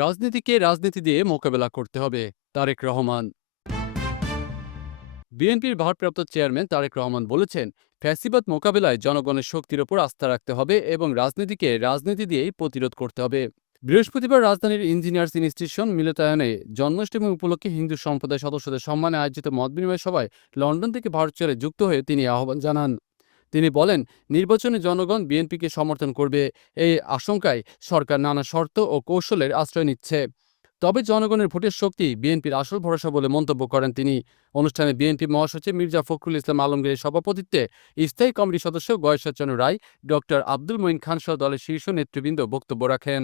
রাজনীতিকে রাজনীতি দিয়ে মোকাবেলা করতে হবে, তারেক রহমান। বিএনপির ভারপ্রাপ্ত চেয়ারম্যান তারেক রহমান বলেছেন, ফ্যাসিবাদ মোকাবেলায় জনগণের শক্তির ওপর আস্থা রাখতে হবে এবং রাজনীতিকে রাজনীতি দিয়েই প্রতিরোধ করতে হবে। বৃহস্পতিবার রাজধানীর ইঞ্জিনিয়ার্স ইনস্টিটিউশন মিলতায়নে জন্মাষ্টমী উপলক্ষে হিন্দু সম্প্রদায় সদস্যদের সম্মানে আয়োজিত মতবিনিময় সভায় লন্ডন থেকে ভারত চলে যুক্ত হয়ে তিনি আহ্বান জানান। তিনি বলেন, নির্বাচনে জনগণ বিএনপিকে সমর্থন করবে এই আশঙ্কায় সরকার নানা শর্ত ও কৌশলের আশ্রয় নিচ্ছে। তবে জনগণের ভোটের শক্তি বিএনপির আসল ভরসা বলে মন্তব্য করেন তিনি। অনুষ্ঠানে বিএনপি মহাসচিব মির্জা ফখরুল ইসলাম আলমগীরের সভাপতিত্বে স্থায়ী কমিটির সদস্য গয়েশ্বরচন্দ্র রায়, ডক্টর আব্দুল মঈন খান সহ দলের শীর্ষ নেতৃবৃন্দ বক্তব্য রাখেন।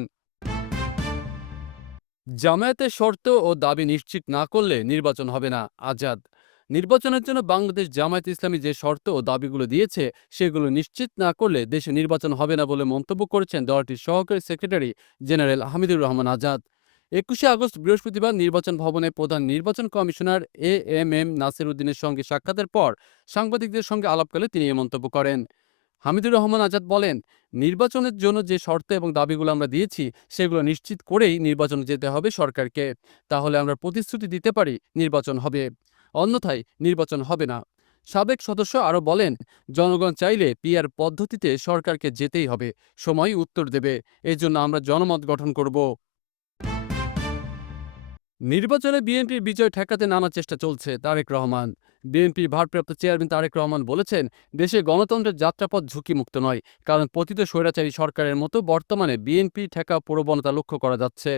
জামায়াতের শর্ত ও দাবি নিশ্চিত না করলে নির্বাচন হবে না, আজাদ। নির্বাচনের জন্য বাংলাদেশ জামায়াত ইসলামী যে শর্ত ও দাবিগুলো দিয়েছে, সেগুলো নিশ্চিত না করলে দেশে নির্বাচন হবে না বলে মন্তব্য করেছেন দলটির সহকারী সেক্রেটারি জেনারেল হামিদুর রহমান আজাদ। একুশে আগস্ট বৃহস্পতিবার নির্বাচন ভবনে প্রধান নির্বাচন commissioner A M M Nasir উদ্দিনের সঙ্গে সাক্ষাতের পর সাংবাদিকদের সঙ্গে আলাপকালে তিনি এ মন্তব্য করেন। হামিদুর রহমান আজাদ বলেন, নির্বাচনের জন্য যে শর্ত এবং দাবিগুলো আমরা দিয়েছি, সেগুলো নিশ্চিত করেই নির্বাচন যেতে হবে সরকারকে। তাহলে আমরা প্রতিশ্রুতি দিতে পারি, নির্বাচন হবে। অন্যথায় নির্বাচন হবে না। সাবেক সদস্য আরও বলেন, জনগণ চাইলে পিয়ার পদ্ধতিতে সরকারকে যেতেই হবে, সময় উত্তর দেবে, এজন্য আমরা জনমত গঠন করব। নির্বাচনে বিএনপির বিজয় ঠেকাতে নানা চেষ্টা চলছে, তারেক রহমান। বিএনপির ভারপ্রাপ্ত চেয়ারম্যান তারেক রহমান বলেছেন, দেশে গণতন্ত্রের যাত্রাপথ ঝুঁকিমুক্ত নয়, কারণ পতিত স্বৈরাচারী সরকারের মতো বর্তমানে বিএনপি ঠেকা প্রবণতা লক্ষ্য করা যাচ্ছে।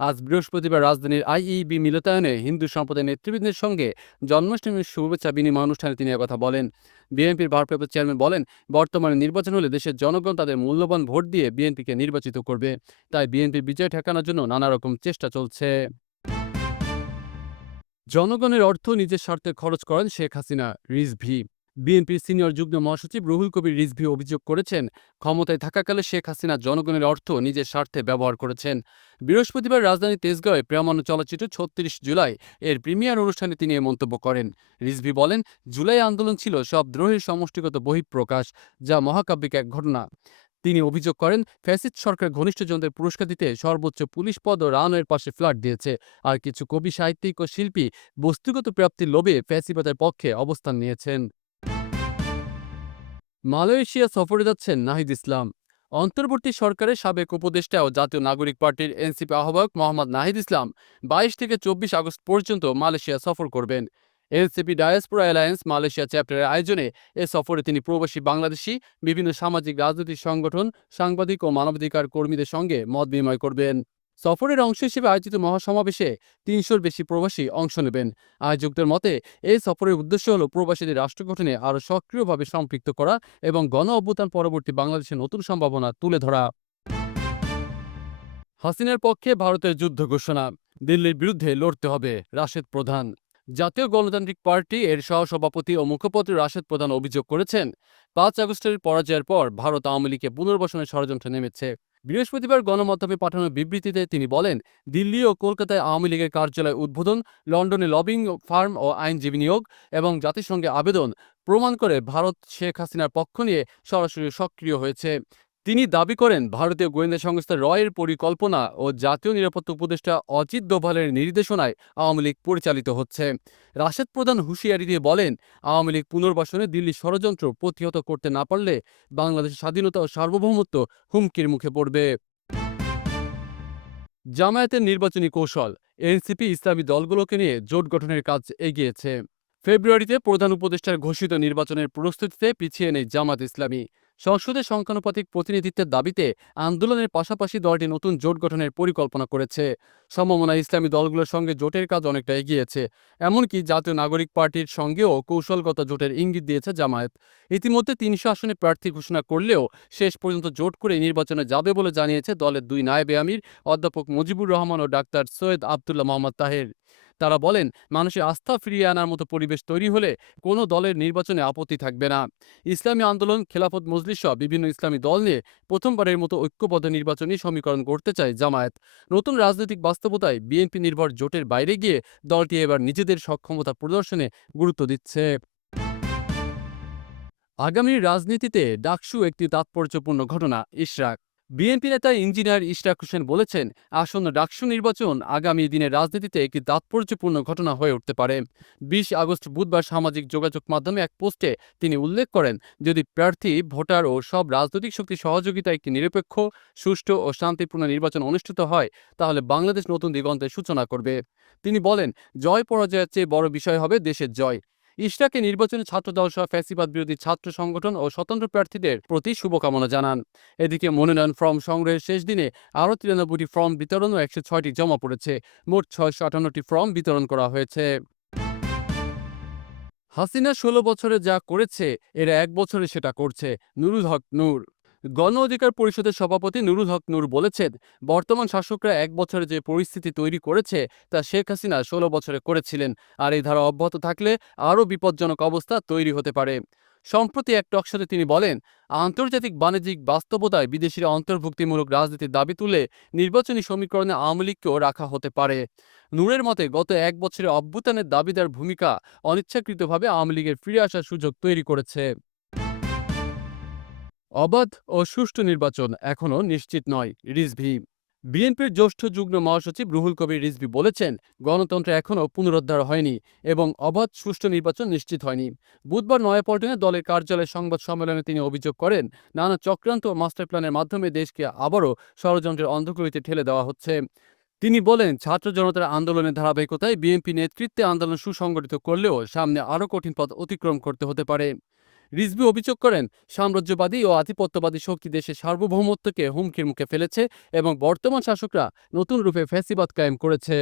আজ বৃহস্পতিবার রাজধানীর আইইবি মিলতায়নে হিন্দু সম্প্রদায়ের নেতৃবৃন্দের সঙ্গে জন্মাষ্টমীর শুভেচ্ছা বিনিময় অনুষ্ঠানে তিনি কথা বলেন। বিএনপির ভারপ্রাপ্ত চেয়ারম্যান বলেন, বর্তমানে নির্বাচন হলে দেশের জনগণ তাদের মূল্যবান ভোট দিয়ে বিএনপিকে নির্বাচিত করবে। তাই বিএনপির বিজয় ঠেকানোর জন্য নানা রকম চেষ্টা চলছে। জনগণের অর্থ নিজের স্বার্থে খরচ করেন শেখ হাসিনা, রিজভি। বিএনপির সিনিয়র যুগ্ম মহাসচিব রুহুল কবির রিজভি অভিযোগ করেছেন, ক্ষমতায় থাকাকালে শেখ হাসিনা জনগণের অর্থ নিজের স্বার্থে ব্যবহার করেছেন। বৃহস্পতিবার রাজধানী তেজগাঁওয়ে প্রেমানো চলচ্চিত্র ছত্রিশ জুলাই এর প্রিমিয়ার অনুষ্ঠানে তিনি এ মন্তব্য করেন। রিজভি বলেন, জুলাই আন্দোলন ছিল সব দ্রোহের সমষ্টিগত বহিঃপ্রকাশ, যা মহাকাব্যিক এক ঘটনা। তিনি অভিযোগ করেন, ফ্যাসিস্ট সরকার ঘনিষ্ঠজনদের পুরস্কার দিতে সর্বোচ্চ পুলিশ পদ ও রানওয়ের পাশে ফ্ল্যাট দিয়েছে। আর কিছু কবি, সাহিত্যিক ও শিল্পী বস্তুগত প্রাপ্তির লোভে ফ্যাসিবাদের পক্ষে অবস্থান নিয়েছেন। মালয়েশিয়া সফরে যাচ্ছেন নাহিদ ইসলাম। অন্তর্বর্তী সরকারের সাবেক উপদেষ্টা ও জাতীয় নাগরিক পার্টির এনসিপি আহ্বায়ক মোহাম্মদ নাহিদ ইসলাম বাইশ থেকে চব্বিশ আগস্ট পর্যন্ত মালয়েশিয়া সফর করবেন। এনসিপি ডায়াসপোরা অ্যালায়েন্স মালয়েশিয়া চ্যাপ্টারের আয়োজনে এ সফরে তিনি প্রবাসী বাংলাদেশি, বিভিন্ন সামাজিক রাজনৈতিক সংগঠন, সাংবাদিক ও মানবাধিকার কর্মীদের সঙ্গে মত বিনিময় করবেন। সফরের অংশ হিসেবে আয়োজিত মহাসমাবেশে তিনশোর বেশি প্রবাসী অংশ নেবেন। আয়োজকদের মতে এই সফরের উদ্দেশ্য হল প্রবাসীদের রাষ্ট্র গঠনে আরও সক্রিয়ভাবে সম্পৃক্ত করা এবং গণ অভ্যুত্থান পরবর্তী বাংলাদেশের নতুন সম্ভাবনা তুলে ধরা। হাসিনার পক্ষে ভারতের যুদ্ধ ঘোষণা, দিল্লির বিরুদ্ধে লড়তে হবে রাশেদ প্রধান। জাতীয় গণতান্ত্রিক পার্টি এর সহসভাপতি ও মুখপাত্র রাশেদ প্রধান অভিযোগ করেছেন, পাঁচ আগস্টের পরাজয়ের পর ভারত আওয়ামী লীগকে পুনর্বাসনের ষড়যন্ত্র নেমেছে। বৃহস্পতিবার গণমাধ্যমে পাঠানো বিবৃতিতে তিনি বলেন, দিল্লি ও কলকাতায় আওয়ামী লীগের কার্যালয় উদ্বোধন, লন্ডনে লবিং ফার্ম ও আইনজীবী নিয়োগ এবং জাতিসংঘে আবেদন প্রমাণ করে ভারত শেখ হাসিনার পক্ষ নিয়ে সরাসরি সক্রিয় হয়েছে। তিনি দাবি করেন, ভারতীয় গোয়েন্দা সংস্থা রয়ের পরিকল্পনা ও জাতীয় নিরাপত্তা উপদেষ্টা অজিত দোভালের নির্দেশনায় আওয়ামী লীগ পরিচালিত হচ্ছে। রাশেদ প্রধান হুঁশিয়ারি দিয়ে বলেন, আওয়ামী লীগ পুনর্বাসনে দিল্লির ষড়যন্ত্র প্রতিহত করতে না পারলে বাংলাদেশের স্বাধীনতা ও সার্বভৌমত্ব হুমকির মুখে পড়বে। জামায়াতের নির্বাচনী কৌশল, এনসিপি ইসলামী দলগুলোকে নিয়ে জোট গঠনের কাজ এগিয়েছে। ফেব্রুয়ারিতে প্রধান উপদেষ্টার ঘোষিত নির্বাচনের প্রস্তুতিতে পিছিয়ে নেই জামাত ইসলামী। সংসদে সংখ্যানুপাতিক প্রতিনিধিত্বের দাবিতে আন্দোলনের পাশাপাশি দলটি নতুন জোট গঠনের পরিকল্পনা করেছে। সমমনা ইসলামী দলগুলোর সঙ্গে জোটের কাজ অনেকটা এগিয়েছে, এমনকি জাতীয় নাগরিক পার্টির সঙ্গেও কৌশলগত জোটের ইঙ্গিত দিয়েছে জামায়াত। ইতিমধ্যে তিনশো আসনে প্রার্থী ঘোষণা করলেও শেষ পর্যন্ত জোট করে নির্বাচনে যাবে বলে জানিয়েছে দলের দুই নায়েবে আমির, অধ্যাপক মুজিবুর রহমান ও ডাক্তার সৈয়দ আবদুল্লাহ মোহাম্মদ তাহের। তারা বলেন, মানুষের আস্থা ফিরিয়ে আনার মতো পরিবেশ তৈরি হলে কোনো দলের নির্বাচনে আপত্তি থাকবে না। ইসলামী আন্দোলন, খেলাফত মজলিস সহ বিভিন্ন ইসলামী দল নিয়ে প্রথমবারের মতো ঐক্যবদ্ধ নির্বাচনী সমীকরণ করতে চায় জামায়াত। নতুন রাজনৈতিক বাস্তবতায় বিএনপি নির্ভর জোটের বাইরে গিয়ে দলটি এবার নিজেদের সক্ষমতা প্রদর্শনে গুরুত্ব দিচ্ছে। আগামী রাজনীতিতে ডাকসু একটি তাৎপর্যপূর্ণ ঘটনা, ইশরাক। বিএনপি নেতা ইঞ্জিনিয়ার ইশরাক হোসেন বলেছেন, আসন্ন ডাকসু নির্বাচন আগামী দিনের রাজনীতিতে একটি তাৎপর্যপূর্ণ ঘটনা হয়ে উঠতে পারে। বিশ আগস্ট বুধবার সামাজিক যোগাযোগ মাধ্যমে এক পোস্টে তিনি উল্লেখ করেন, যদি প্রার্থী, ভোটার ও সব রাজনৈতিক শক্তি সহযোগিতায় একটি নিরপেক্ষ, সুষ্ঠু ও শান্তিপূর্ণ নির্বাচন অনুষ্ঠিত হয়, তাহলে বাংলাদেশ নতুন দিগন্তের সূচনা করবে। তিনি বলেন, জয় পরাজয়ের চেয়ে বড় বিষয় হবে দেশের জয়। ইশরাকে নির্বাচনে ছাত্রদল সহ ফ্যাসিবাদ বিরোধী ছাত্র সংগঠন ও স্বতন্ত্র প্রার্থীদের প্রতি শুভকামনা জানান। এদিকে মনোনয়ন ফর্ম সংগ্রহের শেষ দিনে আরও তিরানব্বইটি ফর্ম বিতরণ ও একশো ছয়টি জমা পড়েছে। মোট ছয়শো আটান্নটি ফর্ম বিতরণ করা হয়েছে। হাসিনা ষোলো বছরে যা করেছে, এরা এক বছরে সেটা করছে। নুরুল হক নূর। গণ অধিকার পরিষদের সভাপতি নুরুল হক নূর বলেছেন, বর্তমান শাসকরা এক বছরে যে পরিস্থিতি তৈরি করেছে, তা শেখ হাসিনা ষোলো বছরে করেছিলেন। আর এই ধারা অব্যাহত থাকলে আরও বিপজ্জনক অবস্থা তৈরি হতে পারে। সম্প্রতি এক টকশোতে তিনি বলেন, আন্তর্জাতিক বাণিজ্যিক বাস্তবতায় বিদেশিরা অন্তর্ভুক্তিমূলক রাজনীতির দাবি তুলে নির্বাচনী সমীকরণে আওয়ামী লীগকেও রাখা হতে পারে। নূরের মতে, গত এক বছরে অভ্যুত্থানের দাবিদার ভূমিকা অনিচ্ছাকৃতভাবে আওয়ামী লীগের ফিরে আসার সুযোগ তৈরি করেছে। অবাধ ও সুষ্ঠু নির্বাচন এখনও নিশ্চিত নয়, রিজভি। বিএনপির জ্যেষ্ঠ যুগ্ম মহাসচিব রুহুল কবির রিজভি বলেছেন, গণতন্ত্র এখনও পুনরুদ্ধার হয়নি এবং অবাধ সুষ্ঠু নির্বাচন নিশ্চিত হয়নি। বুধবার নয়াপল্টনে দলের কার্যালয়ে সংবাদ সম্মেলনে তিনি অভিযোগ করেন, নানা চক্রান্ত ও মাস্টার প্ল্যানের মাধ্যমে দেশকে আবারও ষড়যন্ত্রের অন্ধকুড়িতে ঠেলে দেওয়া হচ্ছে। তিনি বলেন, ছাত্র জনতার আন্দোলনের ধারাবাহিকতায় বিএনপি নেতৃত্বে আন্দোলন সুসংগঠিত করলেও সামনে আরও কঠিন পথ অতিক্রম করতে হতে পারে। রিজভি অভিযোগ করেন, সাম্রাজ্যবাদী ও আধিপত্যবাদী শক্তি দেশের সার্বভৌমত্বকে হুমকির মুখে ফেলেছে এবং বর্তমান শাসকরা নতুন রূপে ফ্যাসিবাদ কায়েম করেছে।